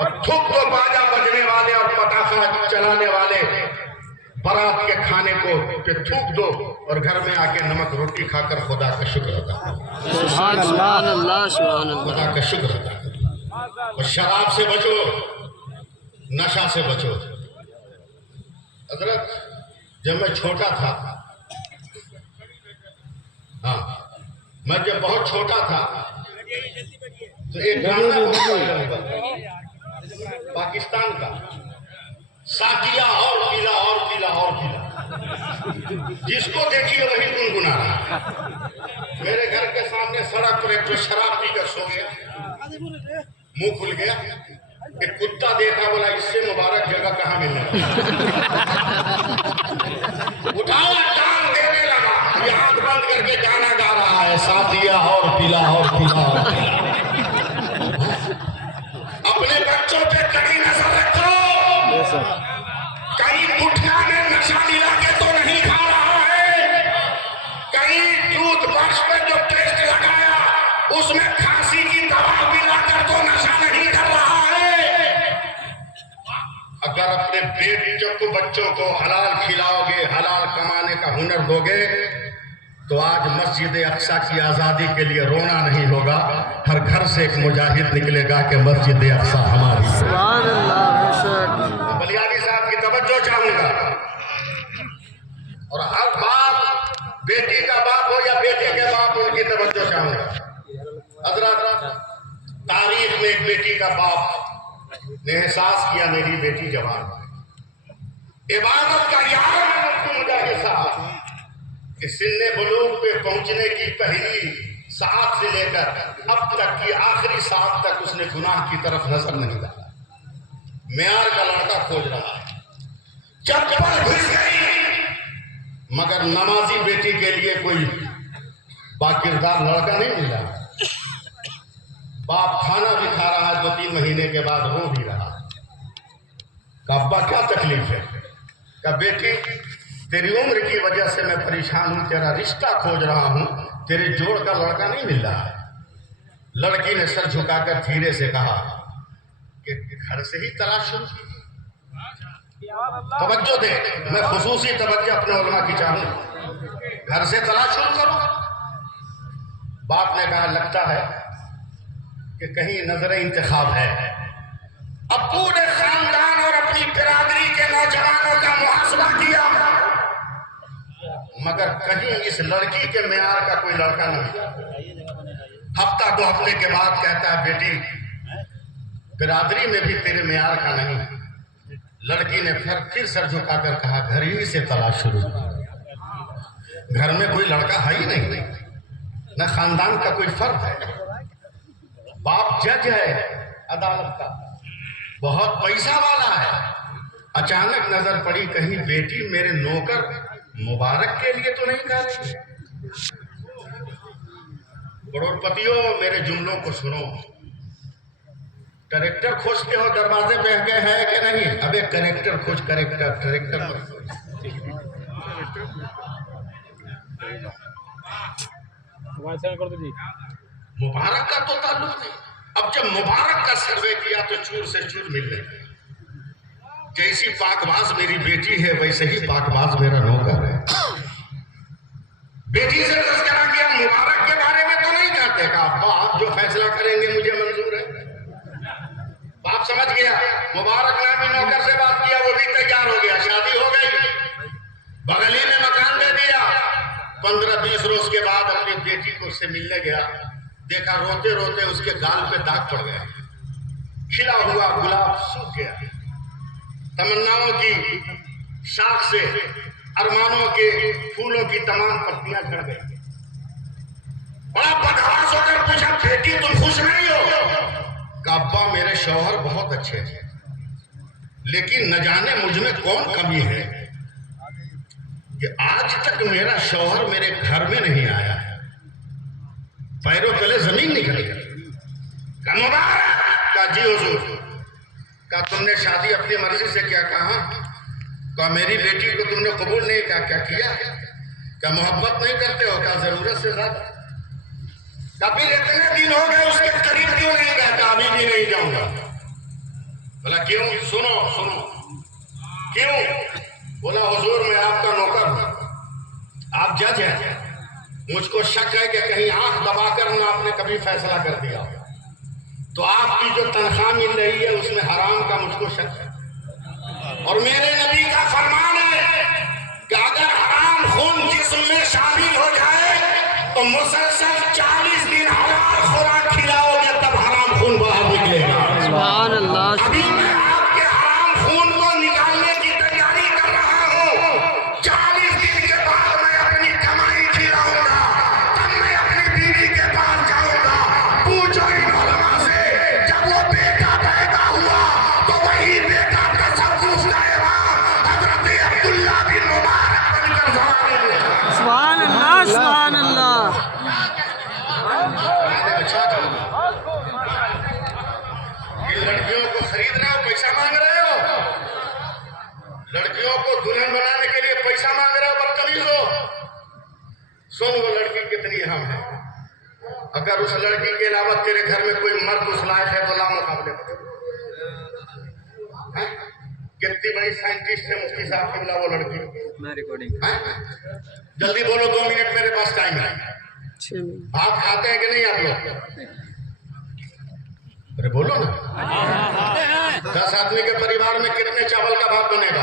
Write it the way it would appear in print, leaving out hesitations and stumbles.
और थूक दो बाजा बजने वाले और पटाखा चलाने वाले बारात के खाने को पे थूक दो और घर में आके नमक रोटी खाकर खुदा का शुक्र अदा करो। सुभान अल्लाह, सुभान अल्लाह। खुदा का शुक्र अदा करो। और शराब से बचो, नशा से बचो। हजरत जब मैं छोटा था, हाँ मैं जब बहुत छोटा था तो एक गाना पाकिस्तान का, साकिया और पीला और पीला और पीला, जिसको देखिए वही गुनगुना रहा। मेरे घर के सामने सड़क पर एक जो शराब पीकर सो गया, मुंह खुल गया, एक कुत्ता देखा, बोला इससे मुबारक जगह कहाँ मिलने उठाओ टांग देने लगा, ये आंख बंद करके गाना गा रहा है, साकिया और पीला और पीला और पीला। अपने बच्चों पे कड़ी नजर रखो, कहीं गुटखा में नशा मिला के तो नहीं खा रहा है, कहीं टूथब्रश पे जो पेस्ट लगाया उसमें खांसी की दवा मिलाकर तो नशा नहीं कर रहा है। अगर अपने बेटियों को बच्चों को हलाल खिलाओगे, हलाल कमाने का हुनर दोगे, तो आज मस्जिद अक्सा की आजादी के लिए रोना नहीं होगा। हर घर से एक मुजाहिद निकलेगा कि मस्जिद अक्सा हमारी। सुभान अल्लाह। बलियानी साहब की तवज्जो चाहूंगा, और हर बाप, बेटी का बाप हो या बेटे के बाप, उनकी तवज्जो चाहूंगा। हजरत तारीख में एक बेटी का बाप ने एहसास किया मेरी बेटी जवान है, इबादत का यार मुजाहिद साहब कि सिन्ने बुलूग पे पहुंचने की पहली साथ से लेकर अब तक की आखिरी साथ तक उसने गुनाह की तरफ नजर नहीं डाला। म्यार का लड़का खोज रहा है, चप्पल घुस गई मगर नमाजी बेटी के लिए कोई बाकिरदार लड़का नहीं मिला। बाप खाना भी खा रहा है, 2-3 महीने के बाद रो भी रहा है। अब्बा क्या तकलीफ है? का बेटी तेरी उम्र की वजह से मैं परेशान हूं, तेरा रिश्ता खोज रहा हूं, तेरे जोड़ का लड़का नहीं मिल रहा है। लड़की ने सर झुकाकर धीरे से कहा कि घर से ही तलाश शुरू की। तवज्जो दे, मैं खुसूसी तवज्जो अपने उलमा की चाहूंगा, घर से तलाश शुरू करो। बाप ने कहा लगता है कि कहीं नजर इंतखाब है। अब पूरे खानदान और अपनी बिरादरी के नौजवानों का मुहासबा किया मगर कहीं इस लड़की के म्यार का कोई लड़का नहीं। हफ्ता 2 हफ्ते के बाद कहता है बेटी बिरादरी में भी तेरे म्यार का नहीं। लड़की ने फिर सर झुकाकर कहा घर ही से तलाश शुरू। घर में कोई लड़का है ही नहीं, न खानदान का कोई फर्क है। बाप जज है अदालत का, बहुत पैसा वाला है। अचानक नजर पड़ी कहीं बेटी मेरे नौकर मुबारक के लिए तो नहीं कर रही। करोड़पतियों मेरे जुमलों को सुनो, करेक्टर खोजते हो दरवाजे पे गए हैं कि नहीं? अबे करेक्टर खोज, करेक्टर करेक्टर मत खोज। मुबारक का तो ताल्लुक नहीं। अब जब मुबारक का सर्वे किया तो चूर से चूर मिल गई। जैसी पाकबाज मेरी बेटी है वैसे ही पाकबाज मेरा नौकर है। बेटी से तस्करा किया, मुबारक के बारे में तो नहीं कहते का बाप जो फैसला करेंगे मुझे मंजूर है। बाप समझ गया, मुबारक नामी नौकर से बात किया, वो भी तैयार हो गया, शादी हो गई, बगली में मकान दे दिया। 15-20 रोज के बाद अपनी बेटी को उससे मिलने गया, देखा रोते रोते उसके गाल पे दाग पड़ गया, खिला हुआ गुलाब सूख गया, तमन्नाओं की शाख से अरमानों के फूलों की तमाम पत्तियां झड़ गई। बड़ा बदहवास होकर पूछा बेटी तुम खुश नहीं हो? अब्बा मेरे शौहर बहुत अच्छे हैं, लेकिन न जाने मुझ में कौन कमी है कि आज तक मेरा शौहर मेरे घर में नहीं आया है। पैरों तले जमीन निकल गई। का जी हुजूर, का तुमने शादी अपनी मर्जी से क्या कहा? का मेरी बेटी को तुमने कबूल नहीं किया? क्या किया? क्या मोहब्बत नहीं करते हो? क्या जरूरत से ज्यादा? कभी इतने दिन हो गए उसके करीब क्यों नहीं कहता? अभी भी नहीं जाऊंगा। बोला क्यों? सुनो सुनो, क्यों? बोला हुजूर मैं आपका नौकर हूं, आप जज हैं, मुझको शक है कि कहीं आंख दबाकर ना आपने कभी फैसला कर दिया, तो आपकी जो तनख्वाह मिल रही है उसमें हराम का मुझको शक है। और मेरे नबी का फरमान है कि अगर हराम खून जिस्म में शामिल हो जाए तो मुसलसल 40 दिन हलाल खुराक खिलाओगे तब हराम खून बाहर निकलेगा। सुभान अल्लाह। अभी मैं आपके हराम खून को निकालने की तैयारी कर रहा हूँ। 40 दिन के बाद मैं अपनी कमाई खिलाऊंगा, तब मैं अपनी बीवी के पास जाऊंगा। पूछो इन उलमा से, जब वो बेटा पैदा हुआ तो वही बेटा तसव्वुफ का इमाम हजरत अब्दुल्ला बिन मुबारक बनकर जमाने में था। सुभान अल्लाह, सुभान अल्लाह। अच्छा इन लड़कियों को खरीद रहे हो, पैसा मांग रहे हो, लड़कियों को दुल्हन बनाने के लिए पैसा मांग रहे हो, बदतमीज हो। सुन वो लड़की कितनी अहम है, अगर उस लड़की के अलावा तेरे घर में कोई मर्द उस लायक है तो ला मुकाबले में। कितनी बड़ी साइंटिस्ट है मुफ्ती साहब की, वो लड़की। मैं रिकॉर्डिंग। जल्दी बोलो, 2 मिनट मेरे पास टाइम है। 6 मिनट। भात खाते हैं कि नहीं आप लोग? अरे बोलो ना। 10 आदमी के परिवार में कितने चावल का भात बनेगा?